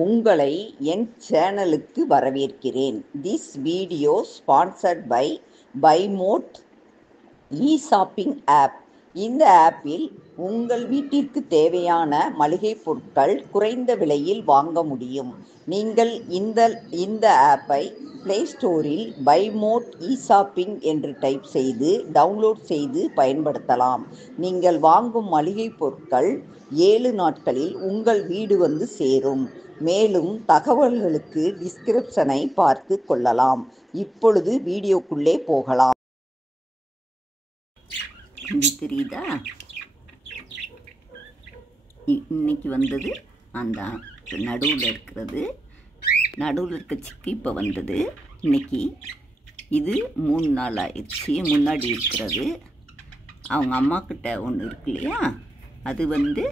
உங்களை என் சேனலுக்கு வரவேற்கிறேன். This video sponsored by Bymote e shopping app. இந்த ஆப்பில் உங்கள் வீட்டிற்கு தேவையான மளிகை பொருட்கள் குறைந்த விலையில் வாங்க முடியும். நீங்கள் இந்த ஆப்பை பிளே ஸ்டோரில் பைமோட் இ-ஷாப்பிங் என்று டைப் செய்து டவுன்லோட் செய்து பயன்படுத்தலாம். நீங்கள் வாங்கும் மளிகை பொருட்கள் 7 நாட்களில் உங்கள் வீடு வந்து சேரும். மேலும் தகவல்களுக்கு டிஸ்கிரிப்ஷனை பார்த்து கொள்ளலாம். இப்பொழுது வீடியோக்குள்ளே போகலாம். இது தெரியுதா? இன்னைக்கு வந்தது அந்த நடுவில் இருக்கிறது. நடுவில் இருக்க சிக்கு இப்போ வந்தது. இன்னைக்கு இது 3 நாள் ஆயிடுச்சு. முன்னாடி இருக்கிறது அவங்க அம்மா கிட்ட ஒன்று இருக்கு இல்லையா, அது வந்து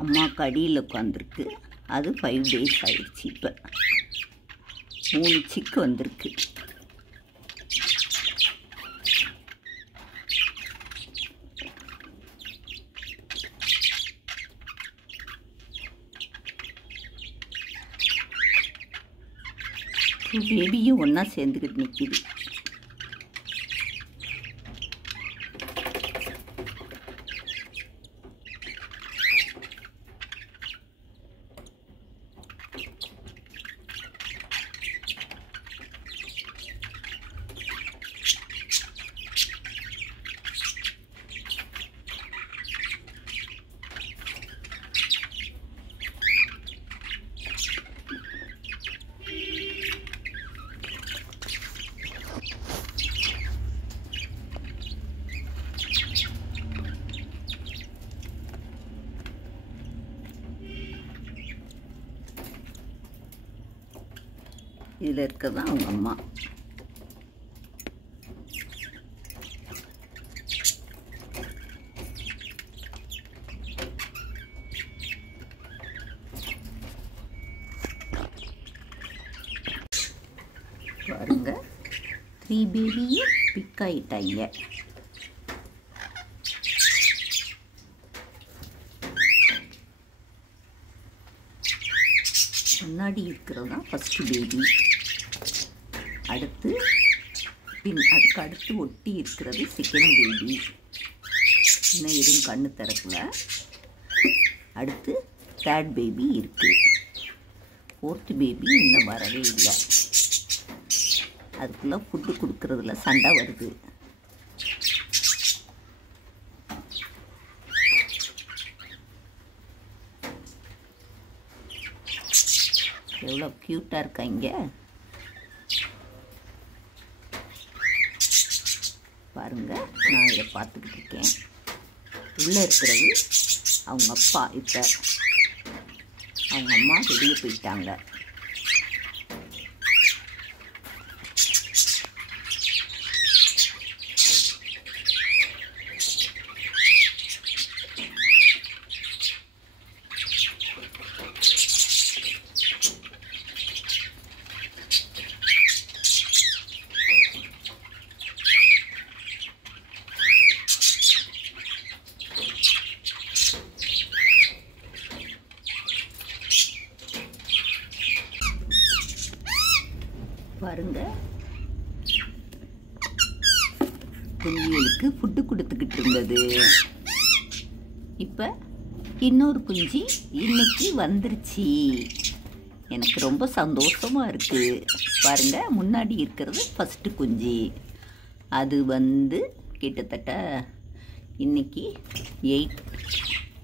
அம்மாவுக்கு அடியில் உட்காந்துருக்கு. அது 5 days ஆயிடுச்சு. இப்போ 3 சிக்கு வந்திருக்கு. பேபியும் ஒன்றா சேர்ந்துக்கிட்டு நிற்கிது. இதில் இருக்கிறது அவங்க அம்மா. பாருங்க, 3 பேபியும் பிக் ஆயிட்டாங்க. முன்னாடி இருக்கிறது தான் ஃபஸ்ட்டு பேபி. அதுக்கு அடுத்து ஒட்டி இருக்கிறது செகண்ட் பேபி. இன்னும் எதுவும் கண்ணு திறக்கல. அடுத்து 3rd பேபி இருக்குது. 4th பேபி இன்னும் வரவே இல்லை. அதுக்குள்ளே ஃபுட்டு கொடுக்கறதுல சண்டை வருது. எவ்வளோ க்யூட்டாக இருக்காங்க பாருங்க. நான் இதை பார்த்துக்கிட்டு இருக்கேன். உள்ளே இருக்கிறது அவங்க அப்பா. இப்போ அவங்க அம்மா வெளியே போயிட்டாங்க. பாருங்க, குஞ்சிகளுக்கு ஃபுட்டு கொடுத்துக்கிட்டு இருந்தது. இப்போ இன்னொரு குஞ்சு இன்னைக்கு வந்துருச்சு. எனக்கு ரொம்ப சந்தோஷமாக இருக்குது. பாருங்க, முன்னாடி இருக்கிறது ஃபஸ்ட்டு குஞ்சு. அது வந்து கிட்டத்தட்ட இன்னைக்கு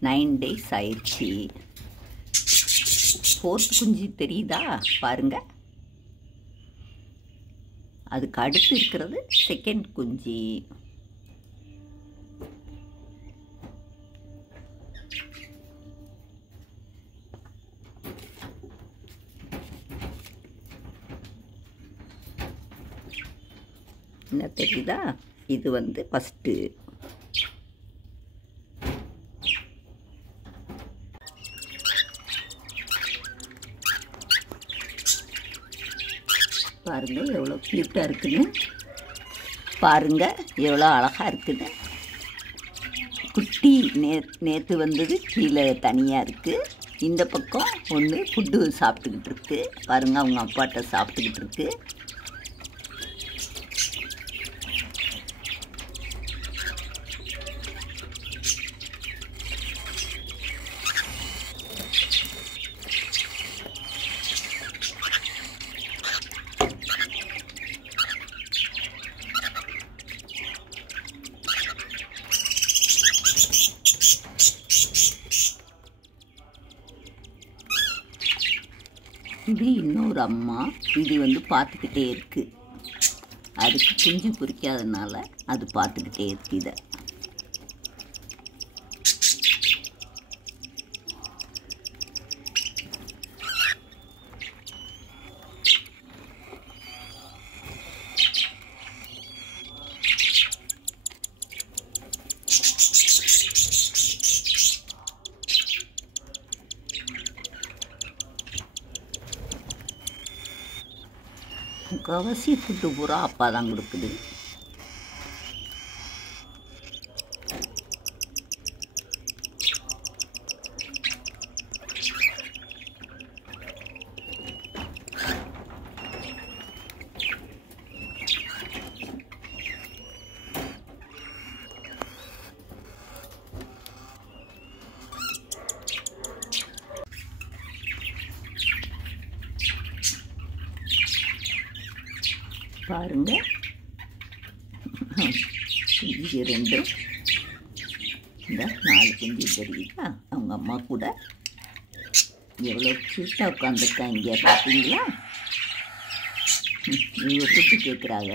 9 days ஆயிடுச்சு. 4th குஞ்சு தெரியுதா? பாருங்க, அதுக்கு அடுத்து இருக்கிறது செகண்ட் குஞ்சு. என்ன தெரியுதா? இது வந்து ஃபஸ்ட்டு. பாருங்கள் எவ்வளோ க்யூட்டாக இருக்குன்னு. பாருங்கள் எவ்வளோ அழகாக இருக்குன்னு. குட்டி நேற்று வந்தது கீழே தனியாக இருக்குது. இந்த பக்கம் ஒன்று ஃபுட்டு சாப்பிட்டுக்கிட்டு இருக்கு. பாருங்கள், அவங்க அப்பாட்ட சாப்பிட்டுக்கிட்டு இருக்கு. இது இன்னொரு அம்மா. இது வந்து பார்த்துக்கிட்டே இருக்குது. அதுக்கு குஞ்சு பொரிக்காதனால அது பார்த்துக்கிட்டே இருக்கு. இதை முக்கால்வாசி ஃபுட்டு பூரா அப்பா தான் கொடுக்குது. பாருங்க, குஞ்சு 2, இந்த 4 குஞ்சு தெரியுதா? அவங்க அம்மா கூட எவ்வளோ க்யூட்டாக உட்காந்துருக்காங்க பார்த்தீங்களா? இவங்க கூட்டு கேட்குறாங்க.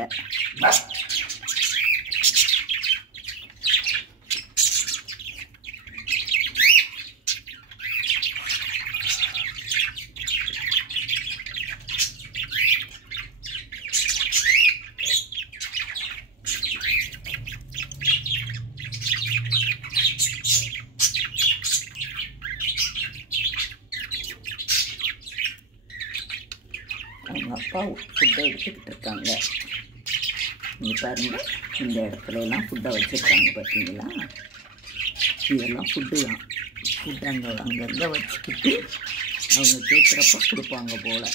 அவங்க அப்பா ஃபுட்டை எடுத்துக்கிட்டு இருக்காங்க. இங்கே பாருங்கள், இந்த இடத்துல எல்லாம் ஃபுட்டை வச்சுருக்காங்க பார்த்தீங்களா? இதெல்லாம் ஃபுட்டு தான். ஃபுட்டு அங்கங்கே வச்சுக்கிட்டு அவங்க கேட்குறப்ப கொடுப்பாங்க போல்.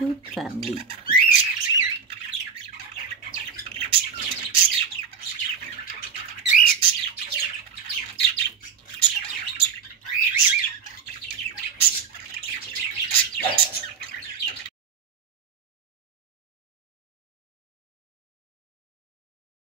Cute family.